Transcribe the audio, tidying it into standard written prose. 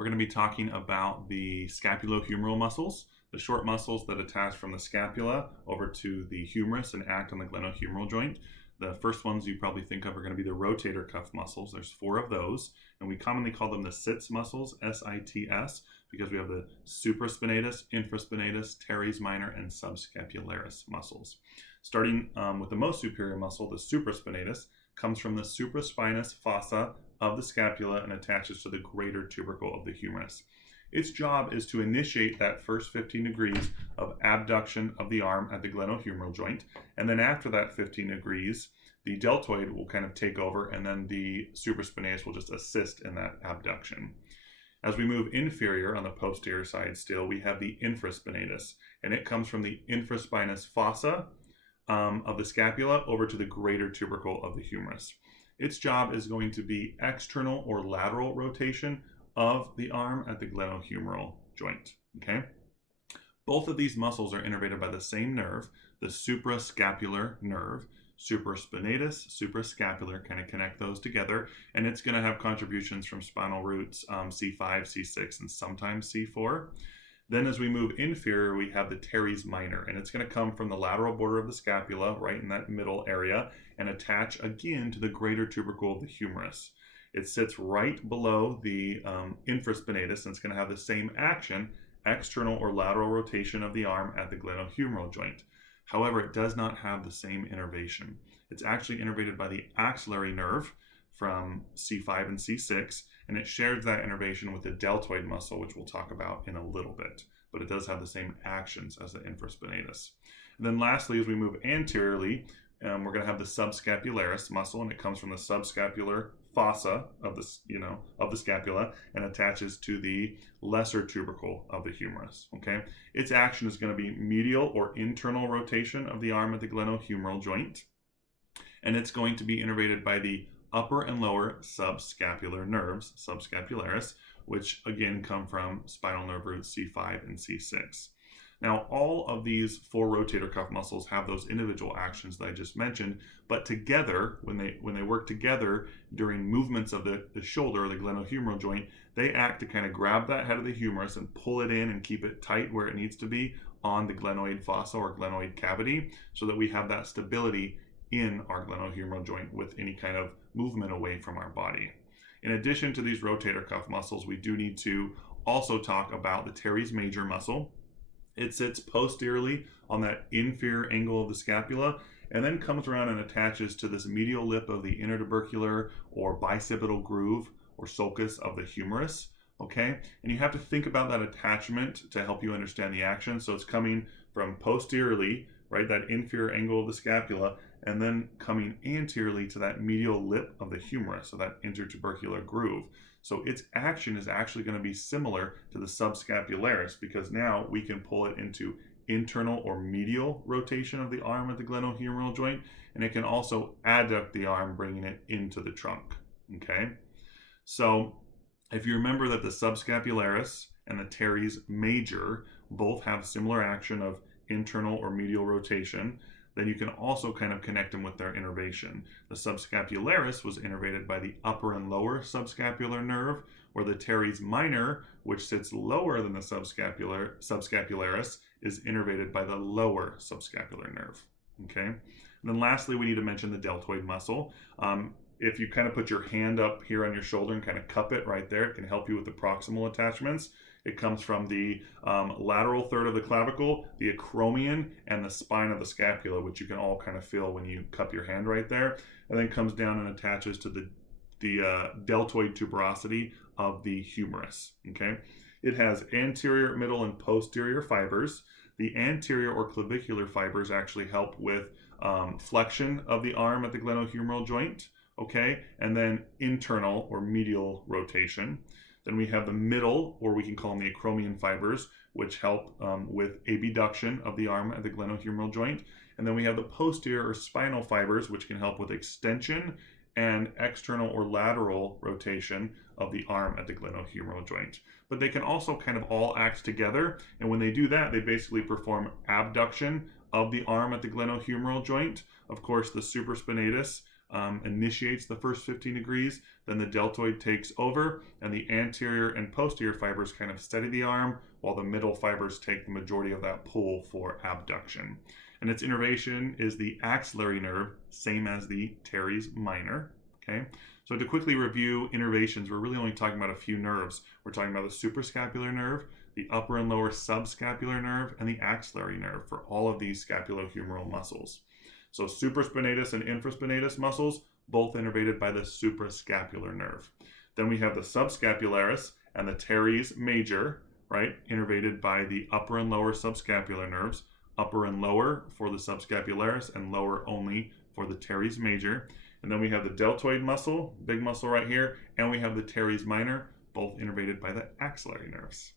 we're going to be talking about the scapulohumeral muscles, the short muscles that attach from the scapula over to the humerus and act on the glenohumeral joint. The first ones you probably think of are going to be the rotator cuff muscles. There's 4 of those, and we commonly call them the sits muscles, S-I-T-S, because we have the supraspinatus, infraspinatus, teres minor, and subscapularis muscles. Starting with the most superior muscle, the supraspinatus, comes from the supraspinous fossa of the scapula and attaches to the greater tubercle of the humerus. Its job is to initiate that first 15 degrees of abduction of the arm at the glenohumeral joint, and then after that 15 degrees, the deltoid will kind of take over, and then the supraspinatus will just assist in that abduction. As we move inferior on the posterior side still, we have the infraspinatus, and it comes from the infraspinous fossa of the scapula over to the greater tubercle of the humerus. Its job is going to be external or lateral rotation of the arm at the glenohumeral joint. Okay? Both of these muscles are innervated by the same nerve, the suprascapular nerve. Supraspinatus, suprascapular, kind of connect those together, and it's going to have contributions from spinal roots C5, C6, and sometimes C4. Then as we move inferior, we have the teres minor, and it's going to come from the lateral border of the scapula, right in that middle area, and attach again to the greater tubercle of the humerus. It sits right below the infraspinatus, and it's going to have the same action, external or lateral rotation of the arm at the glenohumeral joint. However, it does not have the same innervation. It's actually innervated by the axillary nerve from C5 and C6, and it shares that innervation with the deltoid muscle, which we'll talk about in a little bit, but it does have the same actions as the infraspinatus. And then lastly, as we move anteriorly, we're going to have the subscapularis muscle, and it comes from the subscapular fossa of the scapula and attaches to the lesser tubercle of the humerus. Okay, its action is going to be medial or internal rotation of the arm at the glenohumeral joint, and it's going to be innervated by the upper and lower subscapular nerves, subscapularis, which again come from spinal nerve roots C5 and C6. Now, all of these 4 rotator cuff muscles have those individual actions that I just mentioned, but together, when they work together during movements of the shoulder or the glenohumeral joint, they act to kind of grab that head of the humerus and pull it in and keep it tight where it needs to be on the glenoid fossa or glenoid cavity, so that we have that stability in our glenohumeral joint with any kind of movement away from our body. In addition to these rotator cuff muscles, we do need to also talk about the teres major muscle. It sits posteriorly on that inferior angle of the scapula and then comes around and attaches to this medial lip of the intertubercular or bicipital groove or sulcus of the humerus. Okay, and you have to think about that attachment to help you understand the action. So it's coming from posteriorly, right, that inferior angle of the scapula, and then coming anteriorly to that medial lip of the humerus, so that intertubercular groove. So its action is actually going to be similar to the subscapularis, because now we can pull it into internal or medial rotation of the arm at the glenohumeral joint, and it can also adduct the arm, bringing it into the trunk. Okay, so if you remember that the subscapularis and the teres major both have similar action of internal or medial rotation, then you can also kind of connect them with their innervation. The subscapularis was innervated by the upper and lower subscapular nerve, where the teres minor, which sits lower than the subscapularis, is innervated by the lower subscapular nerve. Okay. And then lastly, we need to mention the deltoid muscle. If you kind of put your hand up here on your shoulder and kind of cup it right there, it can help you with the proximal attachments. It comes from the lateral third of the clavicle, the acromion, and the spine of the scapula, which you can all kind of feel when you cup your hand right there, and then comes down and attaches to the deltoid tuberosity of the humerus. Okay, it has anterior, middle, and posterior fibers. The anterior or clavicular fibers actually help with flexion of the arm at the glenohumeral joint. Okay, and then internal or medial rotation. Then we have the middle, or we can call them the acromion fibers, which help with abduction of the arm at the glenohumeral joint. And then we have the posterior or spinal fibers, which can help with extension and external or lateral rotation of the arm at the glenohumeral joint. But they can also kind of all act together, and when they do that, they basically perform abduction of the arm at the glenohumeral joint. Of course, the supraspinatus initiates the first 15 degrees, then the deltoid takes over, and the anterior and posterior fibers kind of steady the arm, while the middle fibers take the majority of that pull for abduction. And its innervation is the axillary nerve, same as the teres minor. Okay, so to quickly review innervations, we're really only talking about a few nerves. We're talking about the suprascapular nerve, the upper and lower subscapular nerve, and the axillary nerve for all of these scapulohumeral muscles. So supraspinatus and infraspinatus muscles, both innervated by the suprascapular nerve. Then we have the subscapularis and the teres major, right, innervated by the upper and lower subscapular nerves, upper and lower for the subscapularis and lower only for the teres major. And then we have the deltoid muscle, big muscle right here, and we have the teres minor, both innervated by the axillary nerves.